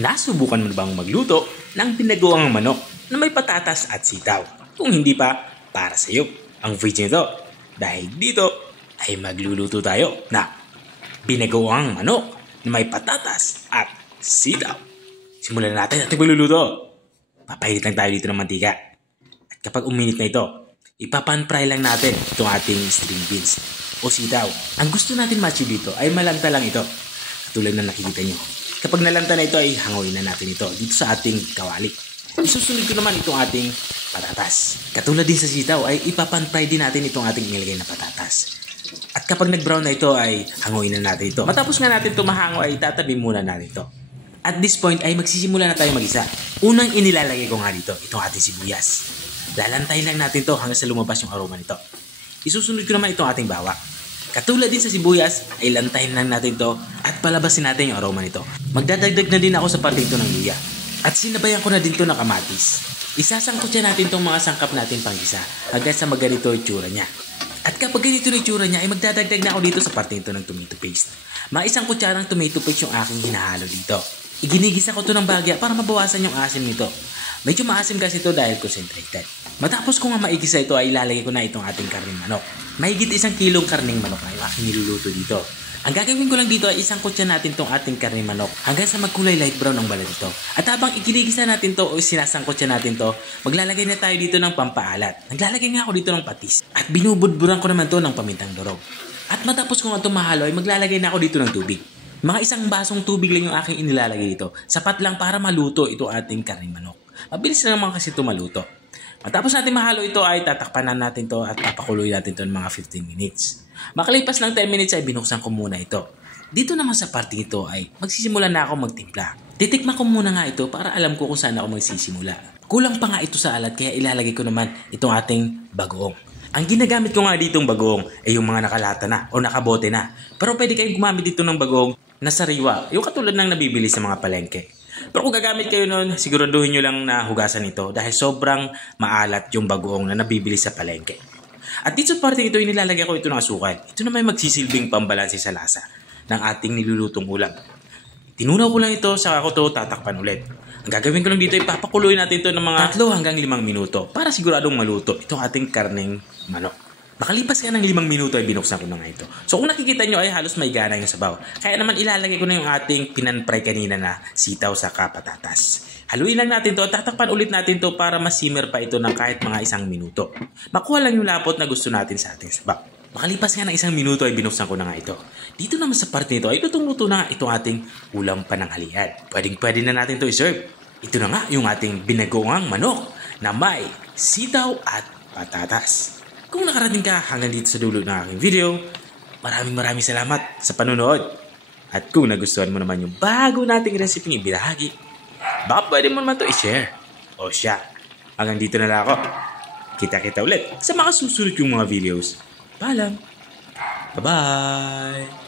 Nasubukan mo na bang magluto ng binagoang manok na may patatas at sitaw? Kung hindi pa, para sa iyo ang video nito. Dahil dito ay magluluto tayo na binagoang manok na may patatas at sitaw. Simulan na natin ating pagluluto. Papainit lang tayo dito ng mantika. At kapag uminit na ito, ipapan-fry lang natin itong ating string beans o sitaw. Ang gusto natin ma-achieve dito ay malanta lang ito. Katulad na nakikita nyo. Kapag nalanta na ito ay hangoy na natin ito dito sa ating kawali. Isusunod ko naman itong ating patatas. Katulad din sa sitaw ay ipapan-fry din natin itong ating nilagay na patatas. At kapag nag-brown na ito ay hangoy na natin ito. Matapos nga natin ito mahango ay tatabi muna natin ito. At this point ay magsisimula na tayo mag-isa. Unang inilalagay ko nga dito itong ating sibuyas. Lalantayin lang natin ito hanggang sa lumabas yung aroma nito. Isusunod ko naman itong ating bawang. Katulad din sa sibuyas, ay lantayin lang natin to at palabasin natin yung aroma nito. Magdadagdag na din ako sa parting ito ng luya. At sinabayan ko na din to ng kamatis. Isasangkot siya natin itong mga sangkap natin pang isa hanggang sa maganito yung tsura niya. At kapag ganito yung tsura niya, ay magdadagdag na ako dito sa parting ito ng tomato paste. Mga isang kutsarang tomato paste yung aking hinahalo dito. Iginigisa ko to ng bagya para mabawasan yung asim nito. Medyo maasim kasi ito dahil concentrated. Matapos ko nga maigisa ito ay ilalagay ko na itong ating karning manok. Mahigit 1 kilong karning manok na yung aking niluluto dito. Ang gagawin ko lang dito ay isang kutsa natin itong ating karning manok hanggang sa magkulay light brown ang balat nito. At habang iginigisa natin to o sinasangkotsa natin to, maglalagay na tayo dito ng pampaalat. Naglalagay nga ako dito ng patis. At binubudburan ko naman to ng pamintang durog. At matapos ko nga ito mahalo ay maglalagay na ako dito ng tubig. Mga isang basong tubig lang yung aking inilalagay dito. Sapat lang para maluto ito ating karning manok. Mabilis na naman kasi ito maluto. Matapos natin mahalo ito ay tatakpan na natin to at papakuloy natin to ng mga 15 minutes. Makalipas ng 10 minutes ay binuksan ko muna ito. Dito naman sa parte ito ay magsisimula na ako magtimpla. Titikman ko muna nga ito para alam ko kung saan ako magsisimula. Kulang pa nga ito sa alat kaya ilalagay ko naman itong ating bagoong. Ang ginagamit ko nga ditong bagoong ay yung mga nakalata na o nakabote na. Pero pwede kayong gumamit dito ng bagoong na sariwa, yung katulad ng nabibili sa mga palengke. Pero kung gagamit kayo nun, siguraduhin nyo lang na hugasan ito dahil sobrang maalat yung bagoong na nabibili sa palengke. At dito sa parte ito, inilalagay ko ito ng asukal. Ito naman magsisilbing pambalanse sa lasa ng ating nilulutong ulam. Tinunaw ko lang ito, saka ko ito tatakpan ulit. Ang gagawin ko lang dito ay papakuloy natin ito ng mga 3 hanggang 5 minuto para siguradong maluto itong ating karneng manok. Makalipas nga ng 5 minuto ay binuksan ko na nga ito. So kung nakikita nyo ay halos may gana yung sabaw. Kaya naman ilalagay ko na yung ating pinanfry kanina na sitaw sa patatas. Haluin lang natin to at tatakpan ulit natin to para masimmer pa ito ng kahit mga 1 minuto. Makuha lang yung lapot na gusto natin sa ating sabaw. Makalipas nga ng 1 minuto ay binuksan ko na nga ito. Dito naman sa parte nito ay lutong-luto na nga itong ating ulam pananghalian. Pwede na natin to i-serve. Ito na nga yung ating binagoang manok na may sitaw at patatas. Kung nakarating ka hanggang dito sa dulo ng aking video, maraming salamat sa panonood. At kung nagustuhan mo naman yung bago nating recipe ibinahagi, baka pwede mo naman ito i-share. O siya, hanggang dito na lang ako. Kita-kita ulit sa mga susunod yung mga videos. Paalam! Bye-bye!